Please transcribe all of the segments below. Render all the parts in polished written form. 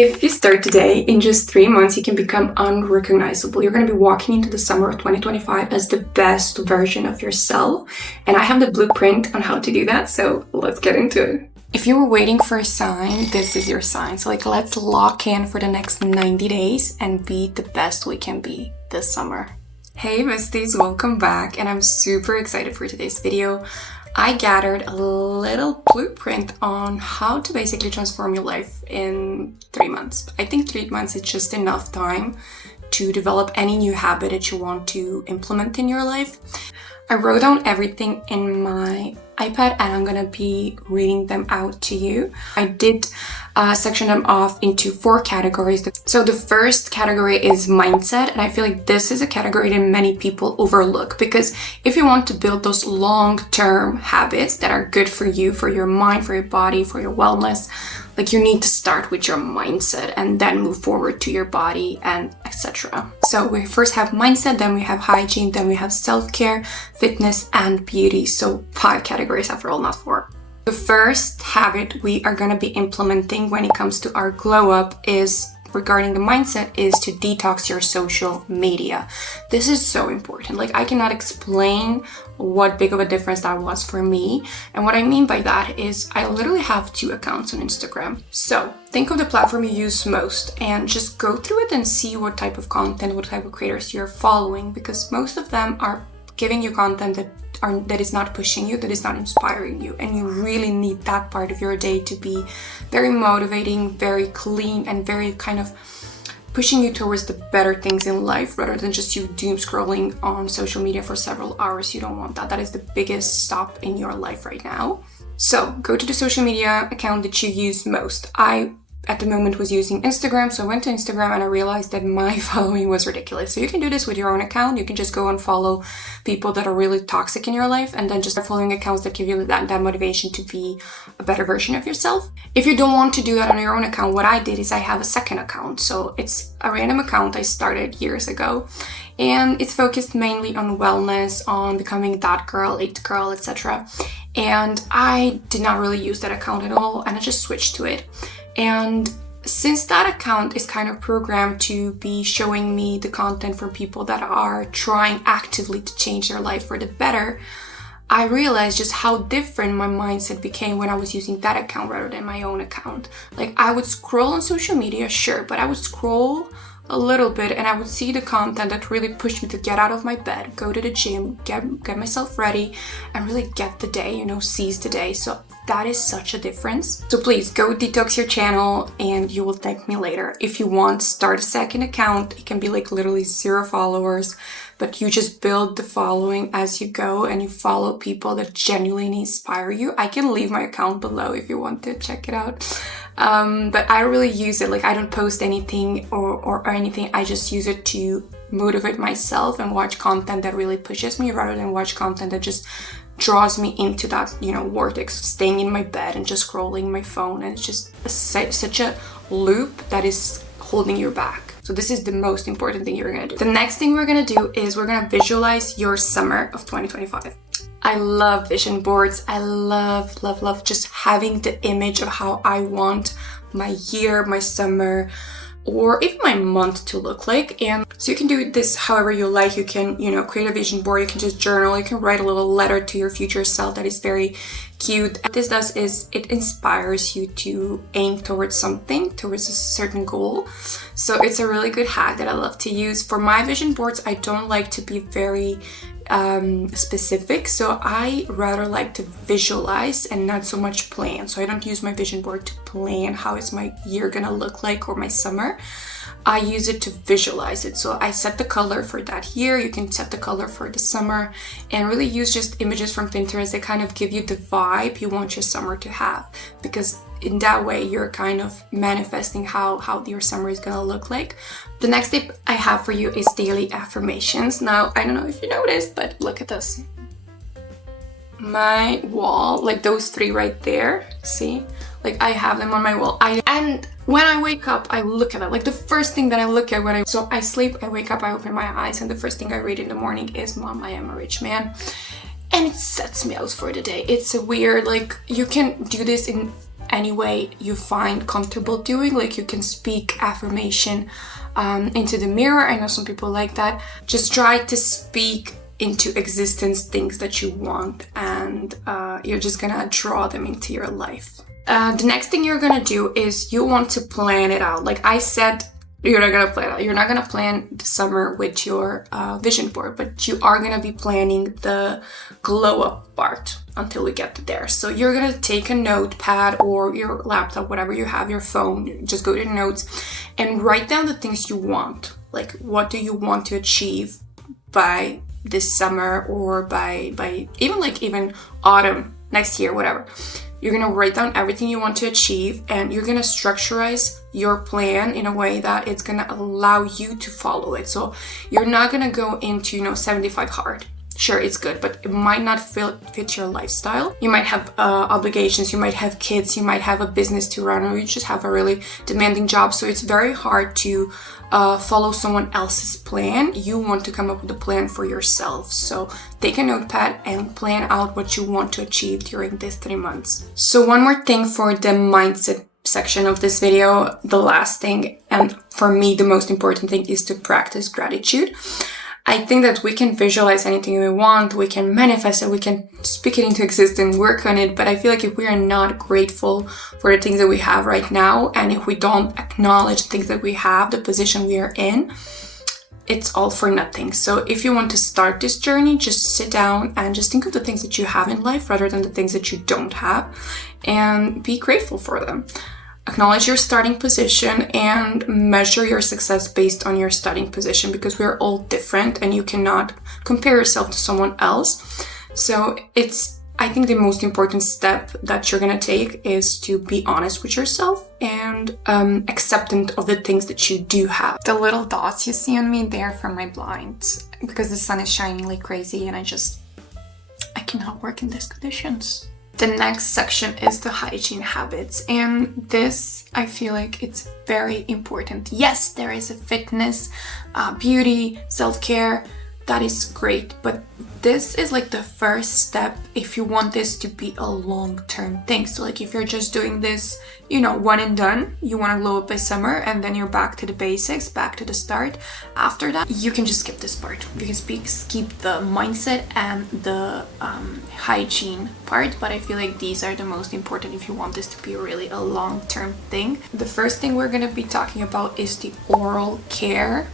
If you start today, in just 3 months, you can become unrecognizable. You're going to be walking into the summer of 2025 as the best version of yourself. And I have the blueprint on how to do that, so let's get into it. If you were waiting for a sign, this is your sign. So let's lock in for the next 90 days and be the best we can be this summer. Hey besties, welcome back, and I'm super excited for today's video. I gathered a little blueprint on how to basically transform your life in 3 months. I think 3 months is just enough time to develop any new habit that you want to implement in your life. I wrote down everything in my iPad and I'm gonna be reading them out to you. I did section them off into 4 categories. So the first category is mindset, and I feel like this is a category that many people overlook, because if you want to build those long-term habits that are good for you, for your mind, for your body, for your wellness, like you need to start with your mindset and then move forward to your body and etc. So we first have mindset, then we have hygiene, then we have self-care, fitness, and beauty. So 5 categories after all, not 4. The first habit we are going to be implementing when it comes to our glow up is regarding the mindset is to detox your social media. This is so important. Like, I cannot explain what big of a difference that was for me. And what I mean by that is I literally have 2 accounts on Instagram. So think of the platform you use most and just go through it and see what type of content, what type of creators you're following, because most of them are giving you content that is not pushing you, that is not inspiring you, and you really need that part of your day to be very motivating, very clean, and very kind of pushing you towards the better things in life, rather than just you doom scrolling on social media for several hours. You don't want that. That is the biggest stop in your life right now. So go to the social media account that you use most. I at the moment was using Instagram, so I went to Instagram and I realized that my following was ridiculous. So you can do this with your own account. You can just go and follow people that are really toxic in your life, and then just start following accounts that give you that motivation to be a better version of yourself. If you don't want to do that on your own account, what I did is I have a second account. So it's a random account I started years ago, and it's focused mainly on wellness, on becoming that girl, it girl, etc. And I did not really use that account at all, and I just switched to it. And since that account is kind of programmed to be showing me the content from people that are trying actively to change their life for the better, I realized just how different my mindset became when I was using that account rather than my own account. Like, I would scroll on social media, sure, but I would scroll a little bit and I would see the content that really pushed me to get out of my bed, go to the gym, get myself ready, and really get the day, seize the day. So that is such a difference. So please go detox your channel and you will thank me later. If you want, start a second account. It can be like literally 0 followers, but you just build the following as you go and you follow people that genuinely inspire you. I can leave my account below if you want to check it out. But I really use it, like I don't post anything or anything. I just use it to motivate myself and watch content that really pushes me, rather than watch content that just draws me into that, vortex, staying in my bed and just scrolling my phone. And it's just such a loop that is holding you back. So this is the most important thing you're gonna do. The next thing we're gonna do is we're gonna visualize your summer of 2025. I love vision boards. I love just having the image of how I want my year, my summer, or even my month to look like. And so you can do this however you like. You can, create a vision board. You can just journal. You can write a little letter to your future self that is very cute. What this does is it inspires you to aim towards something, towards a certain goal. So it's a really good hack that I love to use. For my vision boards, I don't like to be very specific, so I rather like to visualize and not so much plan. So I don't use my vision board to plan how is my year gonna look like or my summer. I use it to visualize it. So I set the color for that year. You can set the color for the summer and really use just images from Pinterest that kind of give you the vibe you want your summer to have, because in that way you're kind of manifesting how your summer is gonna look like. The next tip I have for you is daily affirmations. Now, I don't know if you noticed, but look at this. My wall, like those 3 right there, see? Like I have them on my wall. And when I wake up, I look at it. Like the first thing that I look at so I sleep, I wake up, I open my eyes, and the first thing I read in the morning is, Mom, I am a rich man. And it sets me out for the day. It's a weird, like you can do this in any way you find comfortable doing. Like you can speak affirmation into the mirror. I know some people like that. Just try to speak into existence things that you want, and you're just gonna draw them into your life. The next thing you're gonna do is you want to plan it out. Like I said, you're not gonna plan it out. You're not gonna plan the summer with your vision board, but you are gonna be planning the glow up part until we get to there. So you're gonna take a notepad or your laptop, whatever you have, your phone, just go to notes and write down the things you want. Like what do you want to achieve by this summer, or by even autumn next year, whatever. You're gonna write down everything you want to achieve, and you're gonna structurize your plan in a way that it's gonna allow you to follow it. So you're not gonna go into 75 hard. Sure, it's good, but it might not fit your lifestyle. You might have obligations, you might have kids, you might have a business to run, or you just have a really demanding job. So it's very hard to follow someone else's plan. You want to come up with a plan for yourself. So take a notepad and plan out what you want to achieve during these 3 months. So one more thing for the mindset section of this video, the last thing, and for me the most important thing, is to practice gratitude. I think that we can visualize anything we want, we can manifest it, we can speak it into existence, work on it, but I feel like if we are not grateful for the things that we have right now, and if we don't acknowledge the things that we have, the position we are in, it's all for nothing. So if you want to start this journey, just sit down and just think of the things that you have in life rather than the things that you don't have, and be grateful for them. Acknowledge your starting position and measure your success based on your starting position, because we're all different and you cannot compare yourself to someone else. So I think the most important step that you're gonna take is to be honest with yourself and acceptant of the things that you do have. The little dots you see on me, they're from my blinds because the sun is shining like crazy and I cannot work in these conditions. The next section is the hygiene habits, and this, I feel like it's very important. Yes, there is a fitness, beauty, self-care, that is great, but this is like the first step if you want this to be a long-term thing. So like if you're just doing this, one and done, you want to glow up by summer and then you're back to the basics, back to the start. After that, you can just skip this part. You can skip the mindset and the hygiene part, but I feel like these are the most important if you want this to be really a long-term thing. The first thing we're going to be talking about is the oral care.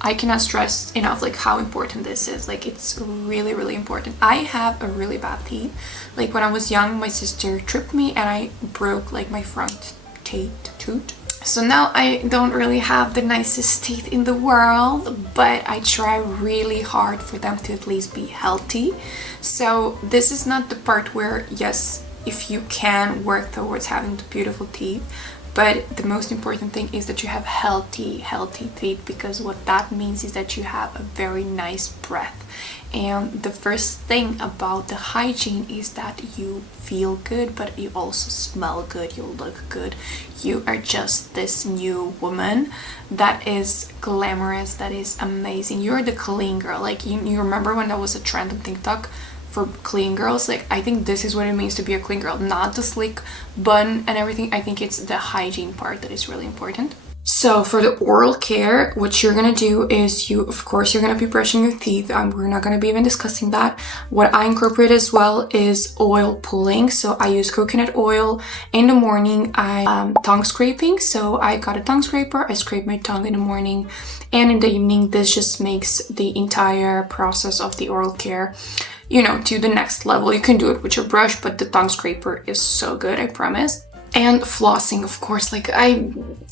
I cannot stress enough like how important this is. Like it's really, really important. I have a really bad teeth. Like when I was young, my sister tripped me and I broke like my front tooth. So now I don't really have the nicest teeth in the world, but I try really hard for them to at least be healthy. So this is not the part where, yes, if you can work towards having the beautiful teeth, but the most important thing is that you have healthy teeth, because what that means is that you have a very nice breath. And the first thing about the hygiene is that you feel good, but you also smell good, you look good. You are just this new woman that is glamorous, that is amazing. You're the clean girl. Like you remember when that was a trend on TikTok for clean girls? Like I think this is what it means to be a clean girl, not the slick bun and everything. I think it's the hygiene part that is really important. So for the oral care, what you're gonna do is you're gonna be brushing your teeth. We're not gonna be even discussing that. What I incorporate as well is oil pulling. So I use coconut oil in the morning. Tongue scraping. So I got a tongue scraper. I scrape my tongue in the morning, and in the evening. This just makes the entire process of the oral care, to the next level. You can do it with your brush, but the tongue scraper is so good, I promise. And flossing, of course. Like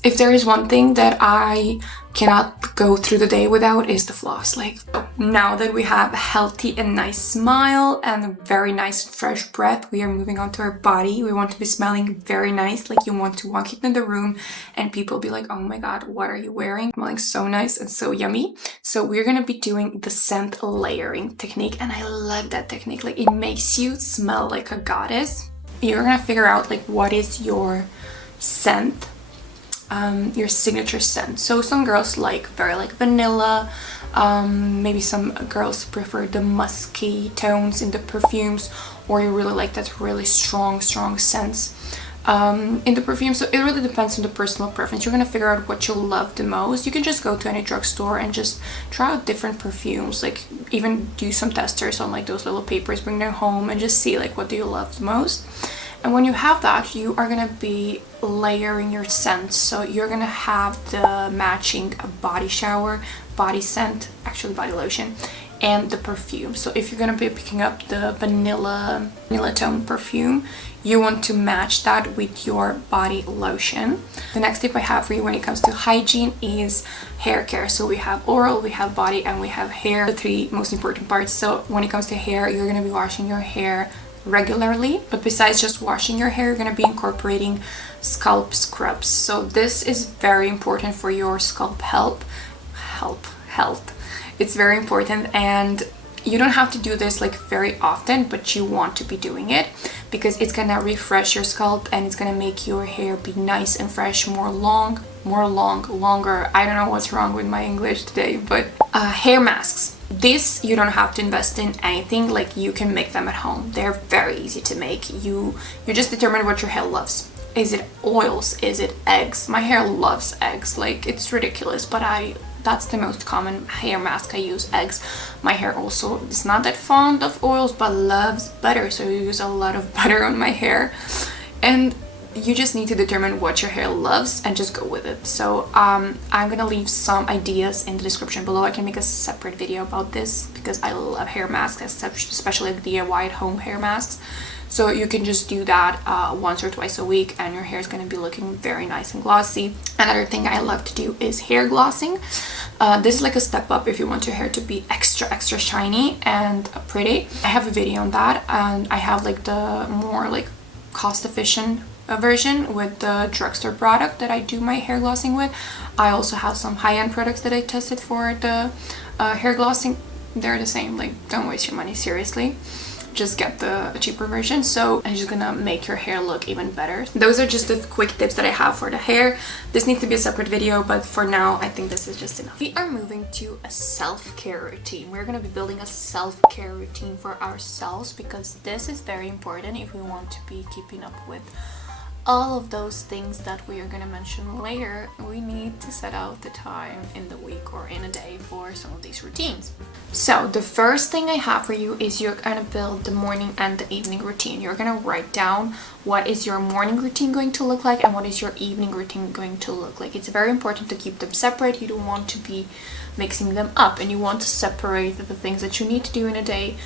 if there is one thing that I cannot go through the day without, is the floss. Like now that we have a healthy and nice smile and a very nice fresh breath, we are moving on to our body. We want to be smelling very nice. Like you want to walk into the room and people be like, oh my god, what are you wearing? Smelling so nice and so yummy. So we're gonna be doing the scent layering technique, and I love that technique. Like it makes you smell like a goddess. You're gonna figure out like what is your scent your signature scent. So some girls like very like vanilla, maybe some girls prefer the musky tones in the perfumes, or you really like that really strong scents in the perfume. So it really depends on the personal preference. You're gonna figure out what you love the most. You can just go to any drugstore and just try out different perfumes, like even do some testers on like those little papers, bring them home and just see like what do you love the most. And when you have that, you are gonna be layering your scents. So you're gonna have the matching body shower, body scent, actually body lotion, and the perfume. So if you're gonna be picking up the vanilla tone perfume, you want to match that with your body lotion. The next tip I have for you when it comes to hygiene is hair care. So we have oral, we have body, and we have hair, the three most important parts. So when it comes to hair, you're gonna be washing your hair regularly, but besides just washing your hair, you're going to be incorporating scalp scrubs. So this is very important for your scalp health. It's very important, and you don't have to do this like very often, but you want to be doing it because it's gonna refresh your scalp and it's gonna make your hair be nice and fresh, longer. I don't know what's wrong with my English today, but hair masks. This, you don't have to invest in anything, like you can make them at home. They're very easy to make. You just determine what your hair loves. Is it oils? Is it eggs? My hair loves eggs, like it's ridiculous, but that's the most common hair mask I use, eggs. My hair also is not that fond of oils, but loves butter, so I use a lot of butter on my hair. And you just need to determine what your hair loves and just go with it. So I'm gonna leave some ideas in the description below. I can make a separate video about this because I love hair masks, especially like DIY at home hair masks. So you can just do that once or twice a week and your hair is going to be looking very nice and glossy. Another thing I love to do is hair glossing. This is like a step up if you want your hair to be extra shiny and pretty. I have a video on that, and I have like the more like cost efficient version with the drugstore product that I do my hair glossing with. I also have some high-end products that I tested for the hair glossing. They're the same, like don't waste your money, seriously. Just get the cheaper version. So I'm just gonna make your hair look even better. Those are just the quick tips that I have for the hair. This needs to be a separate video, but for now I think this is just enough. We are moving to a self-care routine. We're gonna be building a self-care routine for ourselves because this is very important if we want to be keeping up with all of those things that we are going to mention later. We need to set out the time in the week or in a day for some of these routines. So the first thing I have for you is you're going to build the morning and the evening routine. You're going to write down what is your morning routine going to look like and what is your evening routine going to look like. It's very important to keep them separate. You don't want to be mixing them up, and you want to separate the things that you need to do in a day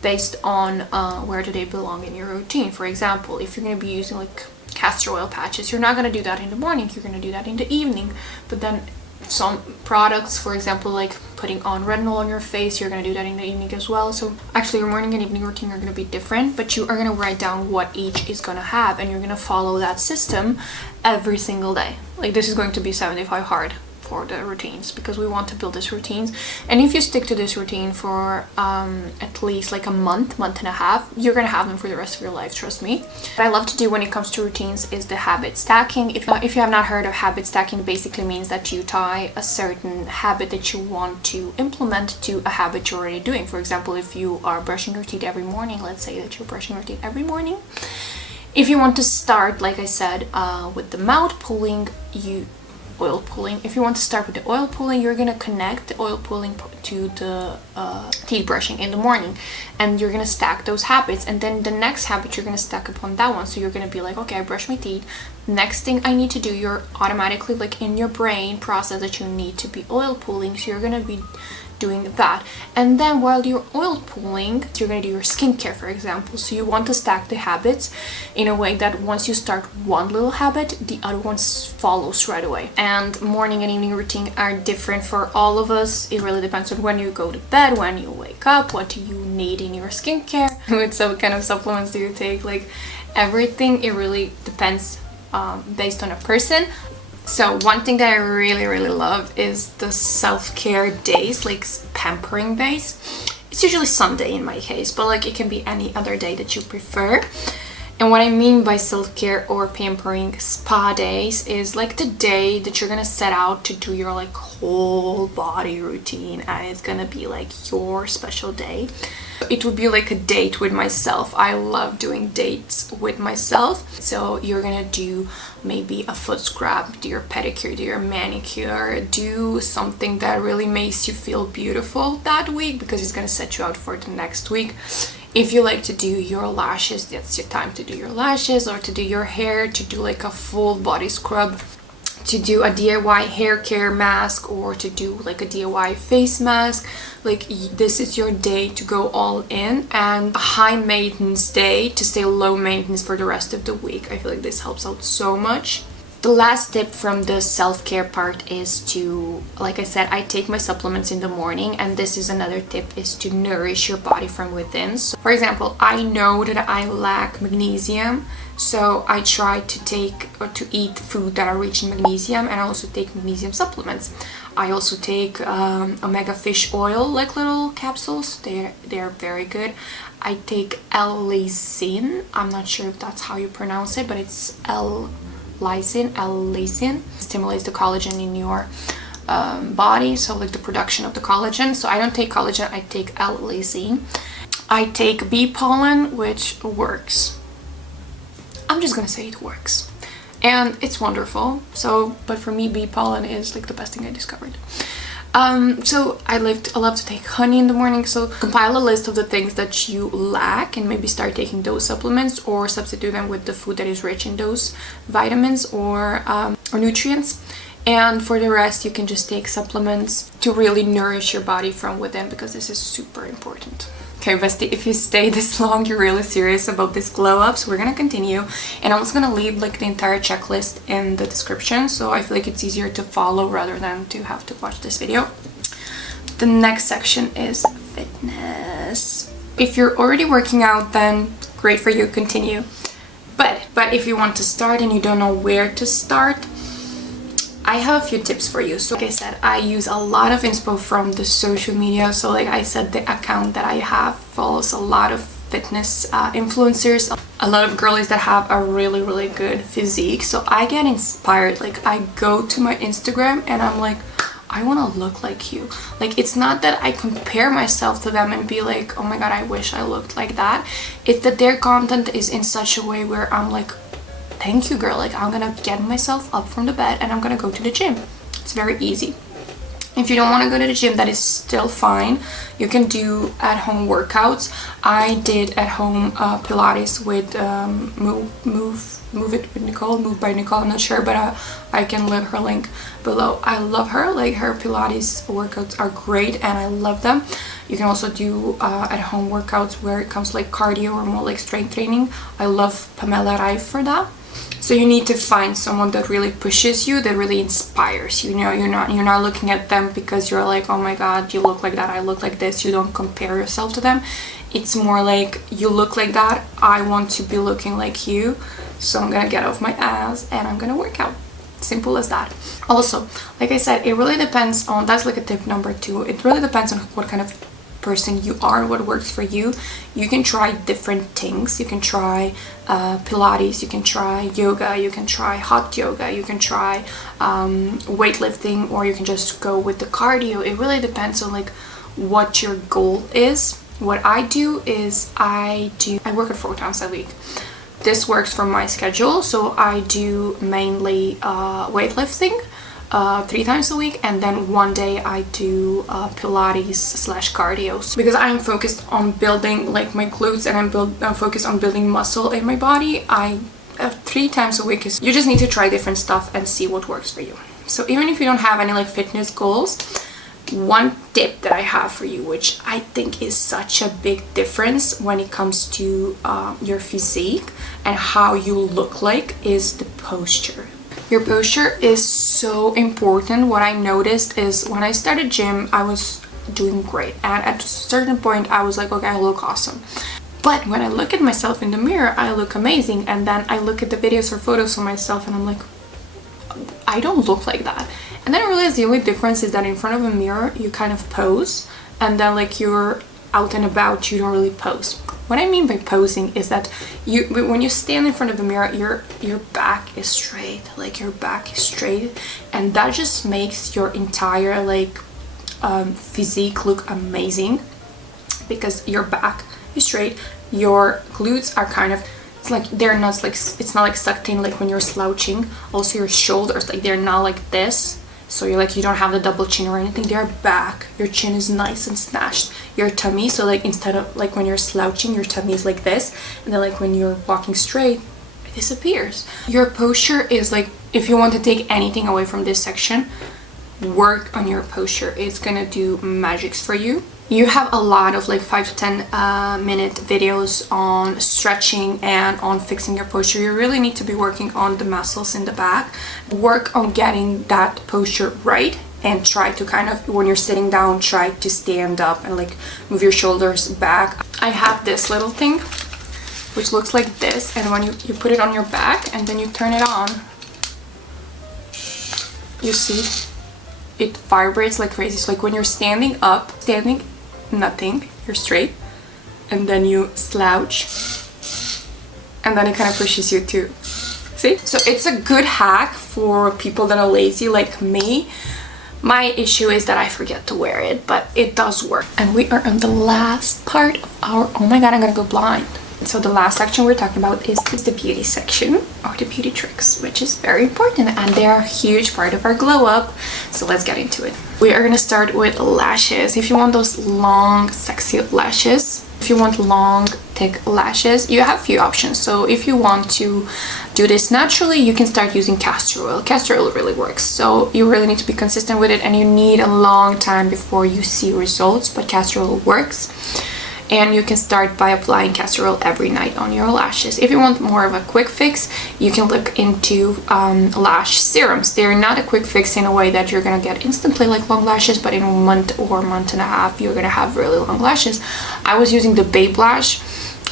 based on where do they belong in your routine. For example, if you're going to be using like castor oil patches, you're not going to do that in the morning, you're going to do that in the evening. But then some products, for example, like putting on retinol on your face, you're going to do that in the evening as well. So actually your morning and evening routine are going to be different, but you are going to write down what each is going to have, and you're going to follow that system every single day. Like this is going to be 75 hard for the routines because we want to build these routines. And if you stick to this routine for at least like a month and a half, you're gonna have them for the rest of your life, trust me. What I love to do when it comes to routines is the habit stacking. If you have not heard of habit stacking, it basically means that you tie a certain habit that you want to implement to a habit you're already doing. For example, if you are brushing your teeth every morning, let's say that you're brushing your teeth every morning. If you want to start, like I said, with the mouth pulling, oil pulling. If you want to start with the oil pulling, you're gonna connect the oil pulling to the teeth brushing in the morning, and you're gonna stack those habits, and then the next habit you're gonna stack upon that one. So you're gonna be like, okay, I brush my teeth, next thing I need to do, you're automatically like in your brain process that you need to be oil pulling, so you're gonna be doing that. And then while you're oil pulling, you're gonna do your skincare, for example. So you want to stack the habits in a way that once you start one little habit, the other ones follows right away. And morning and evening routine are different for all of us. It really depends on when you go to bed, when you wake up, what do you need in your skincare, what some kind of supplements do you take, like everything. It really depends based on a person. So one thing that I really love is the self-care days, like pampering days. It's usually Sunday in my case, but like it can be any other day that you prefer. And what I mean by self-care or pampering spa days is like the day that you're gonna set out to do your like whole body routine, and it's gonna be like your special day. It would be like a date with myself. I love doing dates with myself. So you're gonna do maybe a foot scrub, do your pedicure, do your manicure, do something that really makes you feel beautiful that week, because it's gonna set you out for the next week. If you like to do your lashes, that's your time to do your lashes, or to do your hair, to do like a full body scrub, to do a DIY hair care mask, or to do like a DIY face mask. Like this is your day to go all in, and a high maintenance day to stay low maintenance for the rest of the week. I feel like this helps out so much. The last tip from the self-care part is to, like I said, I take my supplements in the morning, and this is another tip, is to nourish your body from within. So for example, I know that I lack magnesium, so I try to take or to eat food that are rich in magnesium, and I also take magnesium supplements. I also take omega fish oil, like little capsules. They're very good. I take L-lysine. I'm not sure if that's how you pronounce it, but it's L-lysine stimulates the collagen in your body, so like the production of the collagen. So I don't take collagen, I take L-lysine. I take bee pollen, which works. I'm just gonna say it works, and it's wonderful. So, but for me, bee pollen is like the best thing I discovered. So I love to take honey in the morning. So compile a list of the things that you lack and maybe start taking those supplements, or substitute them with the food that is rich in those vitamins or nutrients. And for the rest, you can just take supplements to really nourish your body from within, because this is super important. Okay, bestie, if you stay this long, you're really serious about this glow up, so we're gonna continue. And I'm also gonna leave like the entire checklist in the description, so I feel like it's easier to follow rather than to have to watch this video. The next section is fitness. If you're already working out, then great for you, continue. But if you want to start and you don't know where to start, I have a few tips for you. So like I said, I use a lot of inspo from the social media. So like I said, the account that I have follows a lot of fitness influencers, a lot of girlies that have a really good physique. So I get inspired. Like I go to my Instagram and I'm like, I want to look like you. Like it's not that I compare myself to them and be like, oh my god, I wish I looked like that. It's that their content is in such a way where I'm like, thank you, girl. Like I'm gonna get myself up from the bed and I'm gonna go to the gym. It's very easy. If you don't want to go to the gym, that is still fine. You can do at-home workouts. I did at-home Pilates with Move It with Nicole, Move by Nicole. I'm not sure, but I can leave her link below. I love her. Like her Pilates workouts are great and I love them. You can also do at-home workouts where it comes like cardio or more like strength training. I love Pamela Reif for that. So you need to find someone that really pushes you, that really inspires you. You know, you're not looking at them because you're like, oh my god, you look like that, I look like this. You don't compare yourself to them. It's more like, you look like that, I want to be looking like you, so I'm gonna get off my ass and I'm gonna work out. Simple as that. Also, like I said, it really depends on, that's like a tip number 2, it really depends on what kind of person you are, what works for you. You can try different things. You can try Pilates, you can try yoga, you can try hot yoga, you can try weightlifting, or you can just go with the cardio. It really depends on like what your goal is. What I do is I work at 4 times a week. This works for my schedule, so I do mainly weightlifting 3 times a week, and then one day I do Pilates/cardio, because I'm focused on building like my glutes, and I'm focused on building muscle in my body. 3 times a week is, you just need to try different stuff and see what works for you. So even if you don't have any like fitness goals, one tip that I have for you, which I think is such a big difference when it comes to your physique and how you look like, is the posture. Your posture is so important. What I noticed is when I started gym, I was doing great, and at a certain point I was like, okay, I look awesome. But when I look at myself in the mirror, I look amazing, and then I look at the videos or photos of myself and I'm like, I don't look like that. And then I realized the only difference is that in front of a mirror you kind of pose, and then like you're out and about, you don't really pose. What I mean by posing is that when you stand in front of the mirror, your back is straight, like your back is straight, and that just makes your entire like physique look amazing, because your back is straight, your glutes are kind of, it's like they're not like, it's not like sucked in like when you're slouching. Also your shoulders, like they're not like this, so you're like, you don't have the double chin or anything. They're back, your chin is nice and snatched. Your tummy, so like instead of like when you're slouching, your tummy is like this, and then like when you're walking straight, it disappears. Your posture is like, if you want to take anything away from this section, work on your posture. It's gonna do magics for you. You have a lot of like 5 to 10 minute videos on stretching and on fixing your posture. You really need to be working on the muscles in the back. Work on getting that posture right, and try to kind of, when you're sitting down, try to stand up and like move your shoulders back. I have this little thing which looks like this, and when you put it on your back and then you turn it on, you see it vibrates like crazy. So like when you're standing up, nothing, you're straight, and then you slouch, and then it kind of pushes you too. See? So it's a good hack for people that are lazy like me. My issue is that I forget to wear it, but it does work. And we are on the last part of our, oh my god, I'm gonna go blind. So the last section we're talking about is the beauty section, or the beauty tricks, which is very important, and they are a huge part of our glow up. So let's get into it. We are gonna start with lashes. If you want those long, sexy lashes, if you want long, thick lashes, you have a few options. So if you want to do this naturally, you can start using castor oil. Castor oil really works. So you really need to be consistent with it, and you need a long time before you see results, but castor oil works. And you can start by applying castor oil every night on your lashes. If you want more of a quick fix, you can look into lash serums. They're not a quick fix in a way that you're gonna get instantly like long lashes, but in a month or month and a half, you're gonna have really long lashes. I was using the Babe Lash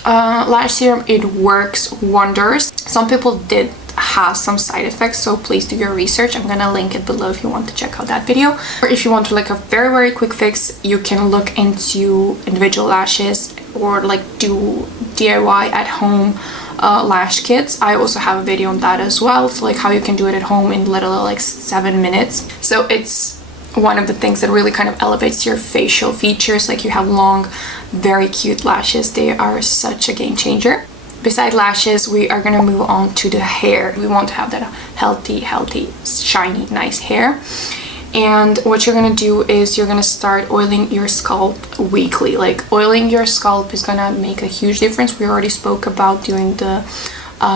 lash serum. It works wonders. Some people did have some side effects, so please do your research. I'm gonna link it below if you want to check out that video. Or if you want to like a very quick fix, you can look into individual lashes, or like do DIY at home lash kits. I also have a video on that as well, so like how you can do it at home in literally like 7 minutes. So it's one of the things that really kind of elevates your facial features. Like you have long, very cute lashes. They are such a game changer. Besides lashes, we are gonna move on to the hair. We want to have that healthy, shiny, nice hair. And what you're gonna do is you're gonna start oiling your scalp weekly. Like oiling your scalp is gonna make a huge difference. We already spoke about doing the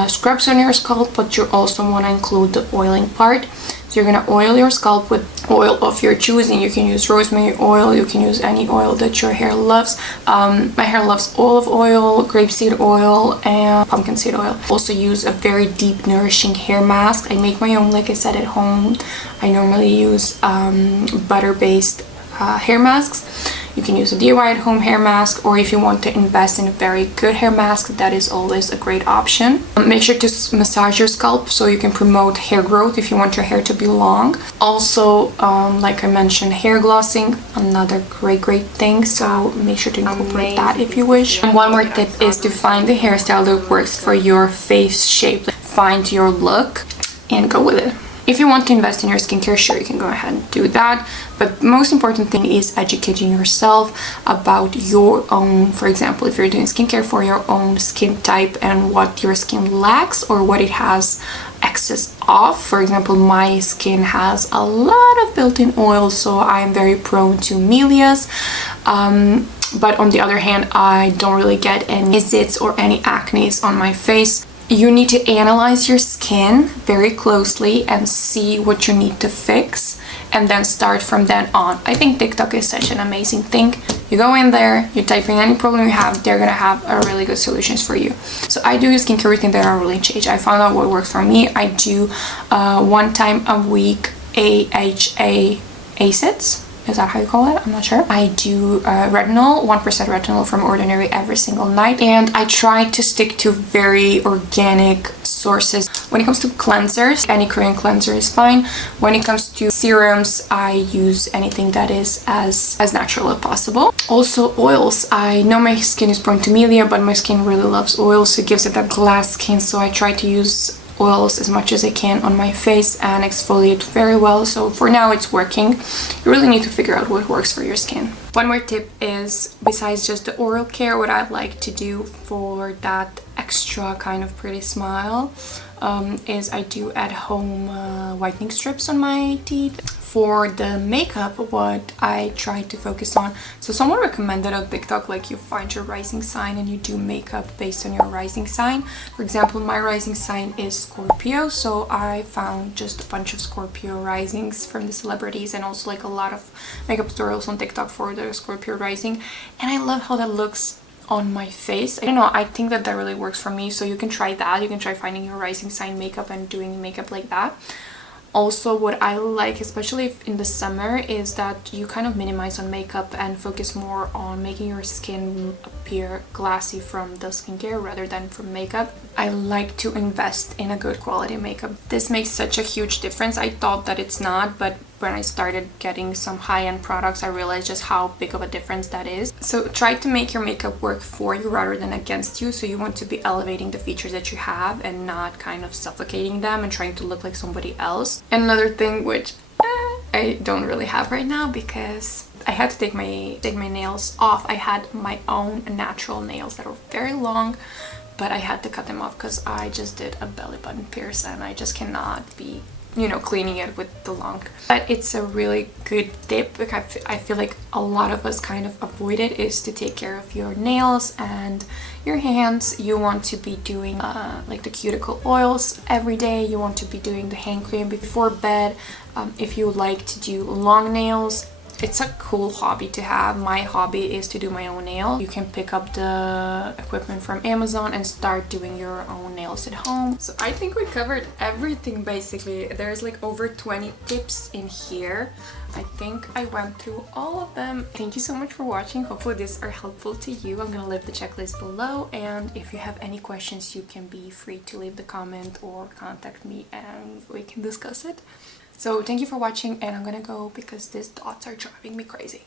scrubs on your scalp, but you also want to include the oiling part. So you're gonna oil your scalp with oil of your choosing. You can use rosemary oil, you can use any oil that your hair loves. My hair loves olive oil, grapeseed oil, and pumpkin seed oil. Also use a very deep, nourishing hair mask. I make my own, like I said, at home. I normally use butter-based hair masks. You can use a DIY at home hair mask, or if you want to invest in a very good hair mask, that is always a great option. Make sure to massage your scalp so you can promote hair growth if you want your hair to be long. Also, like I mentioned, hair glossing, another great thing, so make sure to incorporate that if you wish. And one more tip is to find the hairstyle that works for your face shape. Find your look and go with it. If you want to invest in your skincare, sure, you can go ahead and do that. But the most important thing is educating yourself about your own, for example, if you're doing skincare for your own skin type and what your skin lacks or what it has excess of. For example, my skin has a lot of built-in oil, so I am very prone to melias. But on the other hand, I don't really get any zits or any acne on my face. You need to analyze your skin very closely and see what you need to fix, and then start from then on. I think TikTok is such an amazing thing. You go in there, you type in any problem you have, they're gonna have a really good solutions for you. So I do skincare routine that I really change. I found out what works for me. I do 1 time a week AHA acids. Is that how you call it? I'm not sure. I do retinol, 1% retinol from Ordinary every single night. And I try to stick to very organic sources. When it comes to cleansers, any Korean cleanser is fine. When it comes to serums, I use anything that is as natural as possible. Also oils. I know my skin is prone to melia, but my skin really loves oils. So it gives it that glass skin. So I try to use oils as much as I can on my face and exfoliate very well. So for now it's working. You really need to figure out what works for your skin. One more tip is, besides just the oral care, what I like to do for that extra kind of pretty smile is I do at home whitening strips on my teeth. For the makeup, what I try to focus on, so someone recommended on TikTok, like you find your rising sign and you do makeup based on your rising sign. For example, my rising sign is Scorpio, so I found just a bunch of Scorpio risings from the celebrities and also like a lot of makeup tutorials on TikTok for the Scorpio rising, and I love how that looks on my face. I don't know, I think that really works for me, so you can try that. You can try finding your rising sign makeup and doing makeup like that. Also, what I like, especially in the summer, is that you kind of minimize on makeup and focus more on making your skin appear glassy from the skincare rather than from makeup. I like to invest in a good quality makeup. This makes such a huge difference. I thought that it's not, but when I started getting some high-end products, I realized just how big of a difference that is. So try to make your makeup work for you rather than against you. So you want to be elevating the features that you have and not kind of suffocating them and trying to look like somebody else. And another thing which I don't really have right now because I had to take my nails off. I had my own natural nails that were very long, but I had to cut them off because I just did a belly button pierce and I just cannot be, you know, cleaning it with the long. But it's a really good tip because I feel like a lot of us kind of avoid it, is to take care of your nails and your hands. You want to be doing like the cuticle oils every day. You want to be doing the hand cream before bed. If you like to do long nails, it's a cool hobby to have. My hobby is to do my own nail. You can pick up the equipment from Amazon and start doing your own nails at home. So I think we covered everything basically. There's like over 20 tips in here. I think I went through all of them. Thank you so much for watching. Hopefully these are helpful to you. I'm gonna leave the checklist below, and if you have any questions, you can be free to leave the comment or contact me and we can discuss it. So thank you for watching, and I'm gonna go because these dots are driving me crazy.